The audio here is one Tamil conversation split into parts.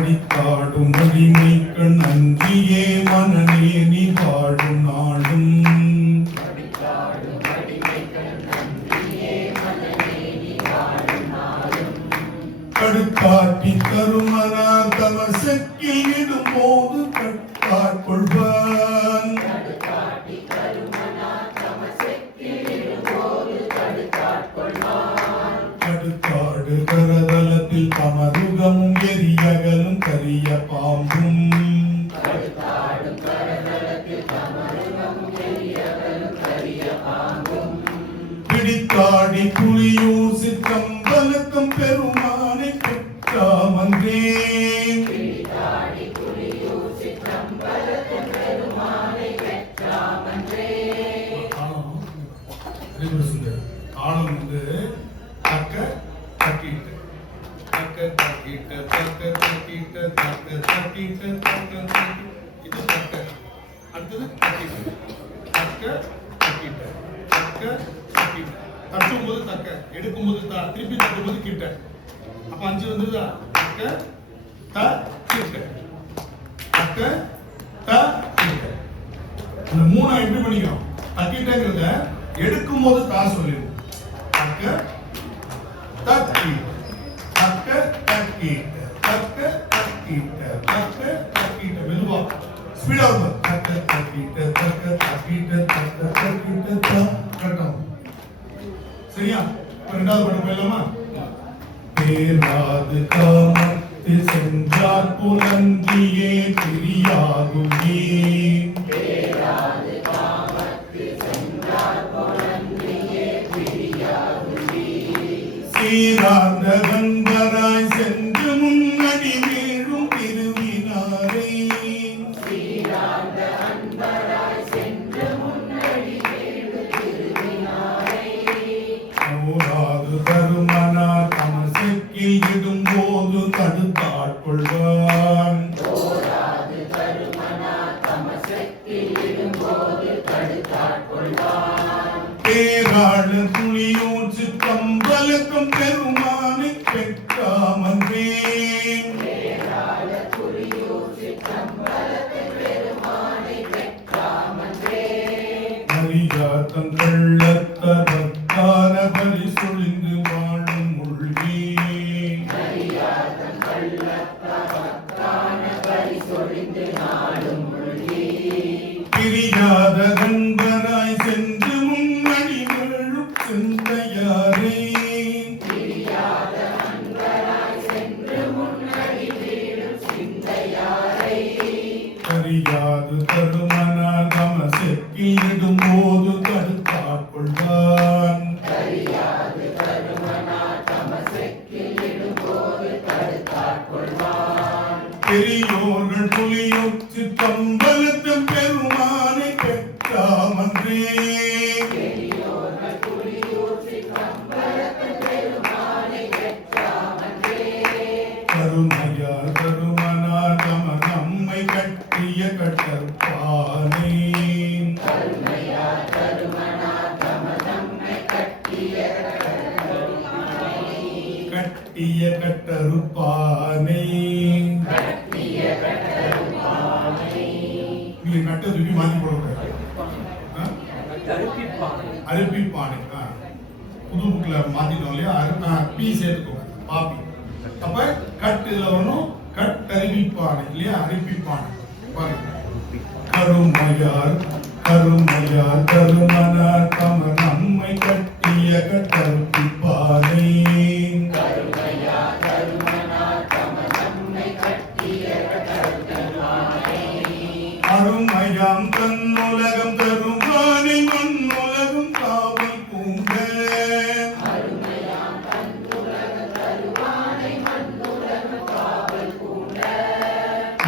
அடித்தாடும் அடிமைக்கண் அன்றியே மனநே நீ வாழும் நாளும் கடுக்காட்டி கருமனார் தமசக்கில் இடும்போது கட்காட்கொள்வான் கடுக்காடு கரதலத்தில் தமருகமும் எரியகலும் கரிய பாம்பும் பிடித்தாடி புலியூர் சிற்றம்பலக்கம் பெருமானை பெற்றாமன்றே ஆழம் வந்து தக்க தக்கிட்டு தக்க தக்கிட்ட தக்க தக்கிட்ட தக்க தக்கிட்ட தக்க இது தக்க அடுத்தது தக்கிட்டு தக்க தக்கிட்ட தக்க தக்கிட்ட தட்டும்போது தக்க எடுக்கும்போது திருப்பி தட்டும்போது கிட்ட அப்ப 5 வந்ததா தக்க த கிட்ட தக்க த கிட்ட இந்த 3 எப்படி பண்ணிக்கிறோம் தக்கிட்டங்கிறத எடுக்கும்போது தா சொல்லிடுவோம் தக்க தக்கி தக்க தக்கிட்ட தக்க தக்கிட்ட தக்க தக்கிட்ட மெதுவா ஸ்பீடா வரும் தக்க தக்கிட்ட தக்க தக்கிட்ட தக்க தக்கிட்ட கரெக்டா சரியா இரண்டாவது பாட்டு போயிடலாமா பேராது காமத்தில் சென்றார் புலந்தியே பிரியாகுமே சீரார்ந்த கண்பராய் சென்று முன்னடி வீழும் திருவினாரே ஓராது தருமனார் தமசக்கில் இடும்போது தடுத்தாட்கொள்வான் பேராள துணியூர் சிற்றம்பலக்கம் பெருமானை பெற்றாமன்றே மரியாதம் கள்ளத்தரத்தான பலி சொலிந்து வாழும் மூழ்கி பிரியாத கண்பராய் சென்று முன்னணி விழும் சிந்தையாரே கரியாது தருமனார் தமசக்கில் இடும்போது தடுத்தாட்கொள்வான் பெரியோர்கள் புலியூர் சிற்றம்பலத்தம் பெருமானை பெற்றாமன்றே கருமையார் கருமனார் தம நம்மை கட்டிய கட்டற்பானே கட்டிய கட்டறுப்பானே நீங்க கட்ட தூக்கி மாத்தி போடக்கூடாது அரிப்பிப்பானை புது புக்ல மாத்திட்டோம் இல்லையா பி சேர்த்துக்கோங்க பாப்பி அப்ப கட் இதுல வரணும் கட்டறிவிப்பானை இல்லையா அரிப்பிப்பானை பாருங்க கருமையார் கருமையார் கருமனார் தம நம்மை கட்டிய கட்டறுப்பிப்பானை அருமையாம் தன்னுலகம் தருவானை மண்ணுலகம் காவல் பூங்க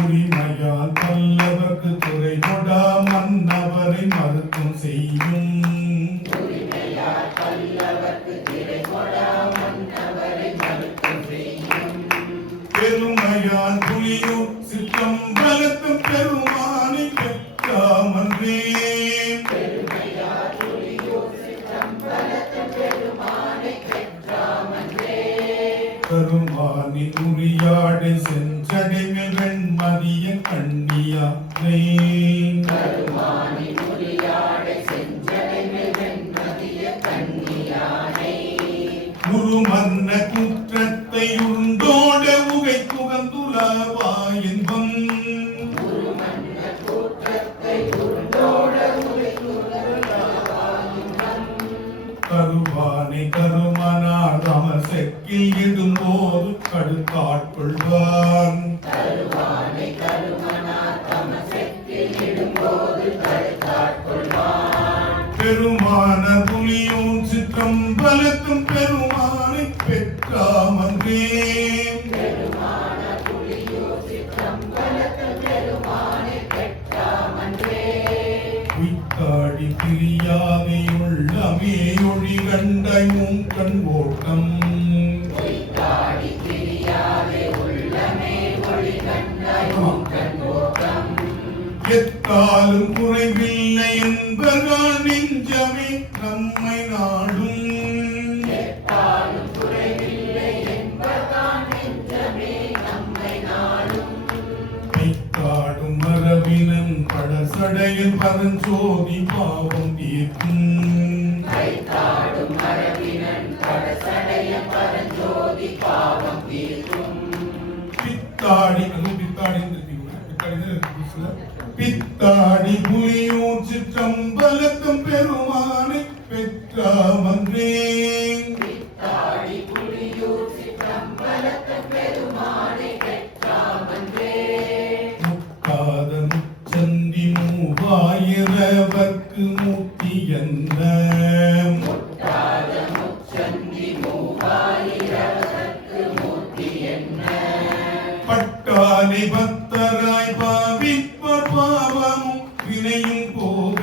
உரிமையால் பல்லவர்க்கு துறை கொடா மன்னவரை மறுக்கும் செய்யும் பெருமையால் புலியூர் சிற்றம்பலத்தம் பெருமானை பெற்றாமன்றே கருமானி உரியாடை செஞ்சடைமில் வெண்மதிய கண்ணியானை உருமன்ன குற்றத்தை உண்டோட உகை புகந்துலவா இன்பம் கருவானை கருமனார் அமர் செக்கில் இடும்போது கடுக்காட்கொள்வான் பெருமான புலியூன் சிற்றம்பலத்தும் பெருமானை பெற்றாமன்றே உய்த்தாடி பிரியாதை உள்ளமே ஒளி கண்டையும் கண் ஓட்டம் எத்தாலும் குறைவில்லை என்பதால் நெஞ்சமே நம்மை நாடும் கைத்தாடும் மரபினன் படசடையில் பரஞ்சோதி பாவம் தீர்க்கும் பித்தாடி பித்தாடி புலியூர் சிற்றம்பலத்தும் பெருமானை பெற்றாமன்றே முக்காத முச்சந்தி மூவாயிரவர்க்கு மூர்த்தி என்ன பட்டானை பக்தராய் பாவிப்பர் பாவமும் வினையும் போக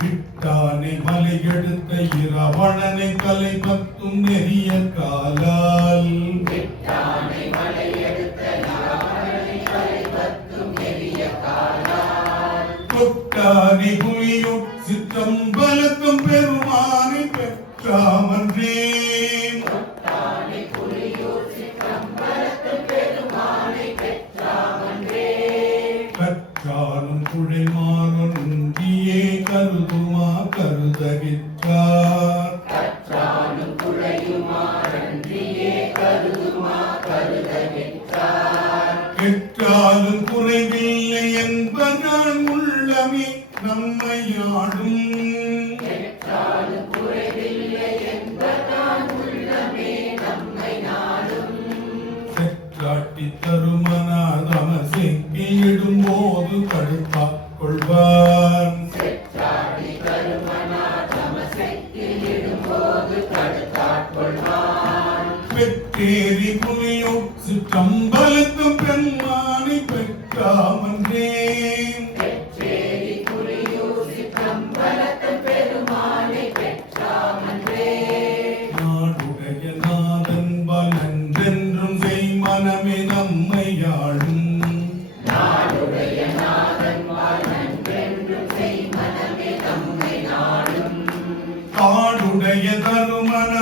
விட்டானை மலையெடுத்த இரவணனை தலை பத்தும் நெறிய காலால் தொட்டானை புலியுட் சிற்றம்பலத்தும் பெருமானை பெற்றாமன்றே கற்றாலும் குழைமாறொன்றியே கருதுமா கருதகிற்றார் கெற்றாலும் குறைவில்லை என்பதான் உள்ளமே நம்மை ஆடும் செற்றாட்டி தருமனார் அமர் செக்கில் இடும்போது கடுப்பா கொள்வார் பெற்றேறி புலியோ சிற்றம்பலத்தும் பெருமானை பெற்றாமன்றே நாடுடைய நாதன் பலன்றென்றும் செய் மனமே நம்மை ஆளும் காடுடைய தருமன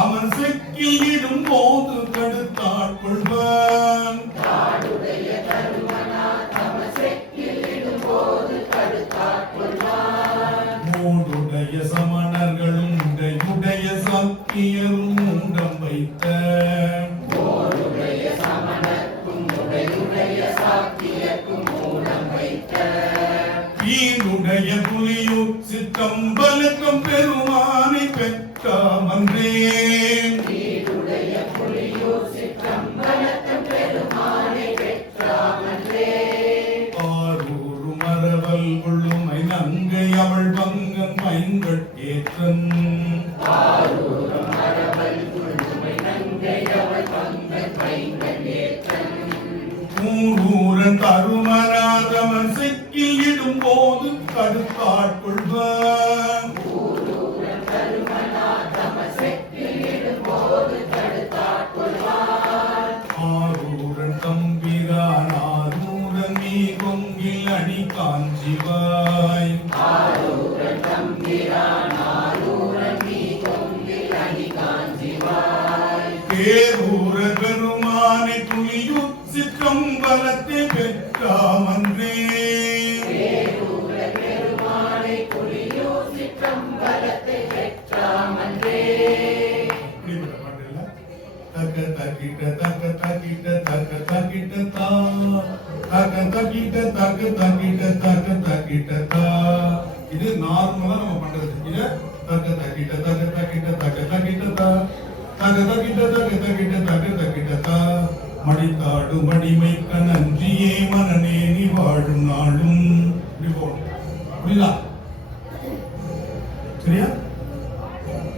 அவன் செக்கில் இடும் போது கடுத்தாட்கொள்வான் மூடுடைய சமணர்களும் உடைய சாக்கியரும் உண்டம் வைத்த ஈடுடைய புலியூர் சிற்றம்பலத்தும் பெருமானை பெற்றாமன்றே ஆரூரு மரவல் கொள்ளுமை நங்கை அவள் பங்கன் பைங்கட்கேற்றன் மூரூரன் தருமராதவன் செக்கில் இடும்போது கடுத்தாட்கொள்வான் ஆரூரன் தம்பிரான் ஆரூரன் நீ கொங்கில் அணி காஞ்சிவாய் ஆரூரன் தம்பிரான் ஆரூரன் பேரூர பெருமானை துணியும் சிற்றம்பலத்தை பெற்றாமன்றே. இப்படிப்பட்ட பாட்டு இல்ல. தக்க தக்கிட்ட தக்க தக்கிட்ட தக்க தக்கிட்ட தா, தக்க தக்கிட்ட தக்க தக்கிட்ட தக்க தக்கிட்ட தா. இது நார்மலா நம்ம பண்றது. இது தக்க தக்கிட்ட தக்க தக்கிட்ட தக்க தக்கிட்ட தா, தக்க தக்கிட்ட தக்க தக்கிட்ட தக்க தக்கிட்ட தா. மடித்தாடு மடிமைக்க நன்றியே மனநே நீ வாழும் நாளும். இப்படி போகணும். புரியுதா? சரியா?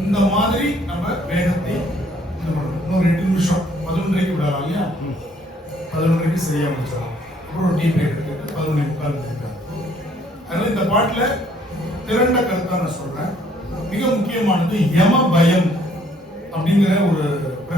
இந்த மாதிரி நம்ம வேகத்தை இன்னொரு 8 நிமிஷம் 11:30 விடலாம் இல்லையா? 11:30 சரியா முடிச்சிடலாம். அப்புறம் ஒரு டீ பிரேக் எடுத்துட்டு 11:45 அதனால இந்த பாட்டுல திரண்ட கருத்தா நான் சொல்றேன். மிக முக்கியமானது யம பயம் அப்படிங்கிற ஒரு